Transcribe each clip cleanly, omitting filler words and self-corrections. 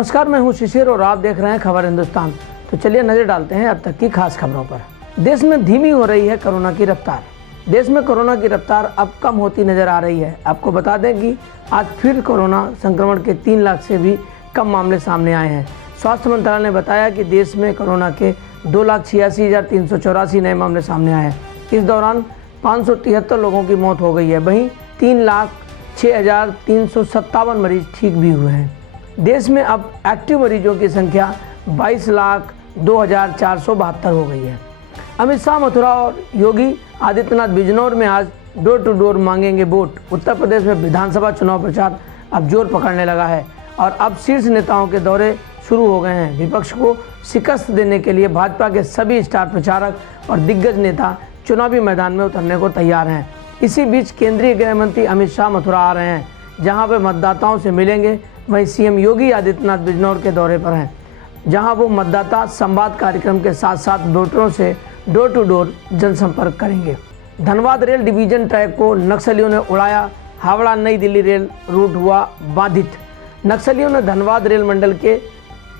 नमस्कार, मैं हूं शिशिर और आप देख रहे हैं खबर हिंदुस्तान। तो चलिए नजर डालते हैं अब तक की खास खबरों पर। देश में धीमी हो रही है कोरोना की रफ्तार। देश में कोरोना की रफ्तार अब कम होती नजर आ रही है। आपको बता दें कि आज फिर कोरोना संक्रमण के 3 लाख से भी कम मामले सामने आए हैं। स्वास्थ्य मंत्रालय ने बताया कि देश में कोरोना के 2,86,384 नए मामले सामने आए हैं। इस दौरान 573 लोगों की मौत हो गई है। वहीं 3,06,357 मरीज ठीक भी हुए हैं। देश में अब एक्टिव मरीजों की संख्या 22,02,472 हो गई है। अमित शाह मथुरा और योगी आदित्यनाथ बिजनौर में आज डोर टू डोर मांगेंगे वोट। उत्तर प्रदेश में विधानसभा चुनाव प्रचार अब जोर पकड़ने लगा है और अब शीर्ष नेताओं के दौरे शुरू हो गए हैं। विपक्ष को शिकस्त देने के लिए भाजपा के सभी स्टार प्रचारक और दिग्गज नेता चुनावी मैदान में उतरने को तैयार हैं। इसी बीच केंद्रीय गृह मंत्री अमित शाह मथुरा आ रहे हैं, जहां वे मतदाताओं से मिलेंगे। वहीं सीएम योगी आदित्यनाथ बिजनौर के दौरे पर हैं, जहां वो मतदाता संवाद कार्यक्रम के साथ साथ वोटरों से डोर टू डोर जनसंपर्क करेंगे। धनबाद रेल डिवीजन ट्रैक को नक्सलियों ने उड़ाया। हावड़ा नई दिल्ली रेल रूट हुआ बाधित। नक्सलियों ने धनबाद रेल मंडल के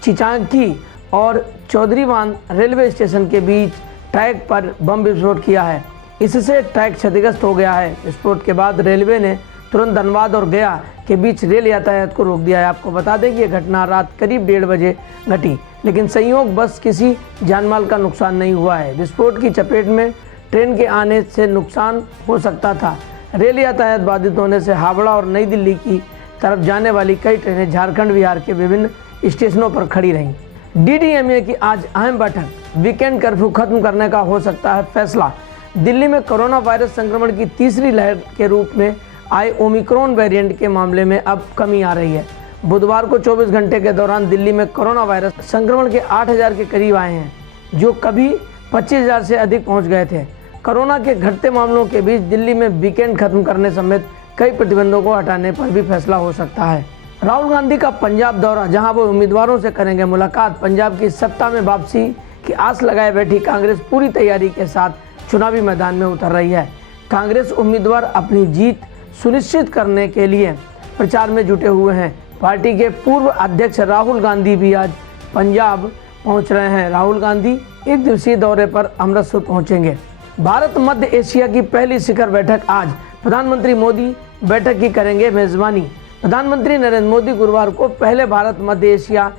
चिचांकी और चौधरीवान रेलवे स्टेशन के बीच ट्रैक पर बम विस्फोट किया है। इससे ट्रैक क्षतिग्रस्त हो गया है। विस्फोट के बाद रेलवे ने तुरंत धनबाद और गया के बीच रेल यातायात को रोक दिया है। आपको बता दें कि यह घटना रात करीब 1:30 बजे घटी, लेकिन संयोग बस किसी जानमाल का नुकसान नहीं हुआ है। विस्फोट की चपेट में ट्रेन के आने से नुकसान हो सकता था। रेल यातायात बाधित होने से हावड़ा और नई दिल्ली की तरफ जाने वाली कई ट्रेनें झारखंड बिहार के विभिन्न स्टेशनों पर खड़ी रहीं। डीडीएमए की आज अहम बैठक। वीकेंड कर्फ्यू खत्म करने का हो सकता है फैसला। दिल्ली में कोरोना वायरस संक्रमण की तीसरी लहर के रूप में आए ओमिक्रॉन वेरिएंट के मामले में अब कमी आ रही है। बुधवार को 24 घंटे के दौरान दिल्ली में कोरोना वायरस संक्रमण के 8,000 के करीब आए हैं, जो कभी 25,000 से अधिक पहुंच गए थे। कोरोना के घटते मामलों के बीच दिल्ली में वीकेंड खत्म करने समेत कई प्रतिबंधों को हटाने पर भी फैसला हो सकता है। राहुल गांधी का पंजाब दौरा, जहां वो उम्मीदवारों से करेंगे मुलाकात। पंजाब की सत्ता में वापसी की आस लगाए बैठी कांग्रेस पूरी तैयारी के साथ चुनावी मैदान में उतर रही है। कांग्रेस उम्मीदवार अपनी जीत सुनिश्चित करने के लिए प्रचार में जुटे हुए हैं। पार्टी के पूर्व अध्यक्ष राहुल गांधी भी आज पंजाब पहुंच रहे हैं। राहुल गांधी 1 दिवसीय दौरे पर अमृतसर पहुंचेंगे। भारत मध्य एशिया की पहली शिखर बैठक आज। प्रधानमंत्री मोदी बैठक की करेंगे मेजबानी। प्रधानमंत्री नरेंद्र मोदी गुरुवार को पहले भारत मध्य एशिया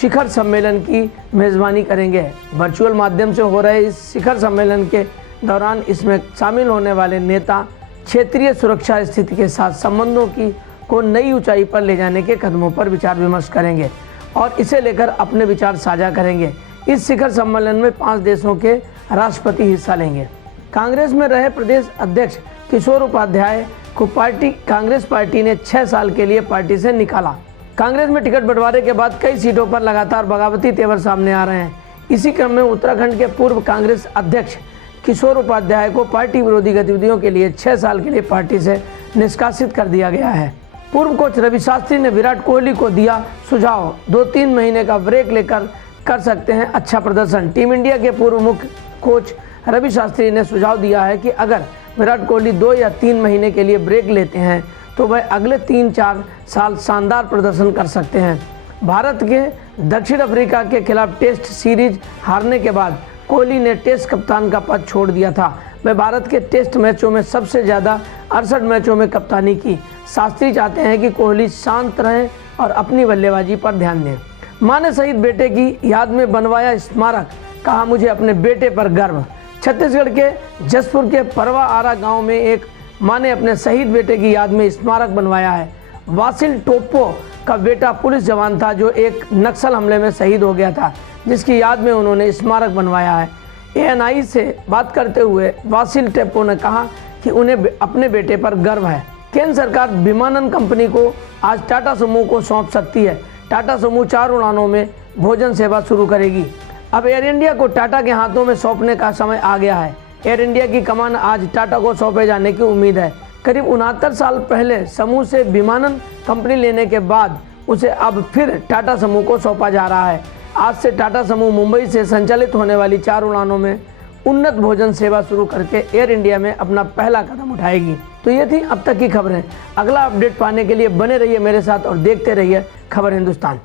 शिखर सम्मेलन की मेजबानी करेंगे। वर्चुअल माध्यम से हो रहे इस शिखर सम्मेलन के दौरान इसमें शामिल होने वाले नेता क्षेत्रीय सुरक्षा स्थिति के साथ संबंधों को नई ऊंचाई पर ले जाने के कदमों पर विचार विमर्श करेंगे और इसे लेकर अपने विचार साझा करेंगे। इस शिखर सम्मेलन में 5 देशों के राष्ट्रपति हिस्सा लेंगे। कांग्रेस में रहे प्रदेश अध्यक्ष किशोर उपाध्याय को कांग्रेस पार्टी ने 6 साल के लिए पार्टी से निकाला। कांग्रेस में टिकट बंटवारे के बाद कई सीटों पर लगातार बगावती तेवर सामने आ रहे हैं। इसी क्रम में उत्तराखंड के पूर्व कांग्रेस अध्यक्ष किशोर उपाध्याय को पार्टी विरोधी गतिविधियों के लिए 6 साल के लिए पार्टी से निष्कासित कर दिया गया है। पूर्व कोच रवि शास्त्री ने विराट कोहली को दिया सुझाव, 2-3 महीने का ब्रेक लेकर कर सकते हैं अच्छा प्रदर्शन। टीम इंडिया के पूर्व मुख्य कोच रवि शास्त्री ने सुझाव दिया है कि अगर विराट कोहली 2 या 3 महीने के लिए ब्रेक लेते हैं तो वह अगले 3-4 साल शानदार प्रदर्शन कर सकते हैं। भारत के दक्षिण अफ्रीका के खिलाफ टेस्ट सीरीज हारने के बाद कोहली ने टेस्ट कप्तान का पद छोड़ दिया था। वह भारत के टेस्ट मैचों में सबसे ज़्यादा 68 मैचों में कप्तानी की। शास्त्री चाहते हैं कि कोहली शांत रहें और अपनी बल्लेबाजी पर ध्यान दें। मां ने शहीद बेटे की याद में बनवाया स्मारक, कहा मुझे अपने बेटे पर गर्व। छत्तीसगढ़ के जसपुर के परवा आरा गाँव में एक मां ने अपने शहीद बेटे की याद में स्मारक बनवाया है। वासिल टोप्पो का बेटा पुलिस जवान था जो एक नक्सल हमले में शहीद हो गया था, जिसकी याद में उन्होंने स्मारक बनवाया है। ANI से बात करते हुए वासिल टोप्पो ने कहा कि उन्हें अपने बेटे पर गर्व है। केंद्र सरकार विमानन कंपनी को आज टाटा समूह को सौंप सकती है। टाटा समूह 4 उड़ानों में भोजन सेवा शुरू करेगी। अब एयर इंडिया को टाटा के हाथों में सौंपने का समय आ गया है। एयर इंडिया की कमान आज टाटा को सौंपे जाने की उम्मीद है। करीब 69 साल पहले समूह से विमानन कंपनी लेने के बाद उसे अब फिर टाटा समूह को सौंपा जा रहा है। आज से टाटा समूह मुंबई से संचालित होने वाली 4 उड़ानों में उन्नत भोजन सेवा शुरू करके एयर इंडिया में अपना पहला कदम उठाएगी। तो ये थी अब तक की खबरें। अगला अपडेट पाने के लिए बने रहिए मेरे साथ और देखते रहिए खबर हिंदुस्तान।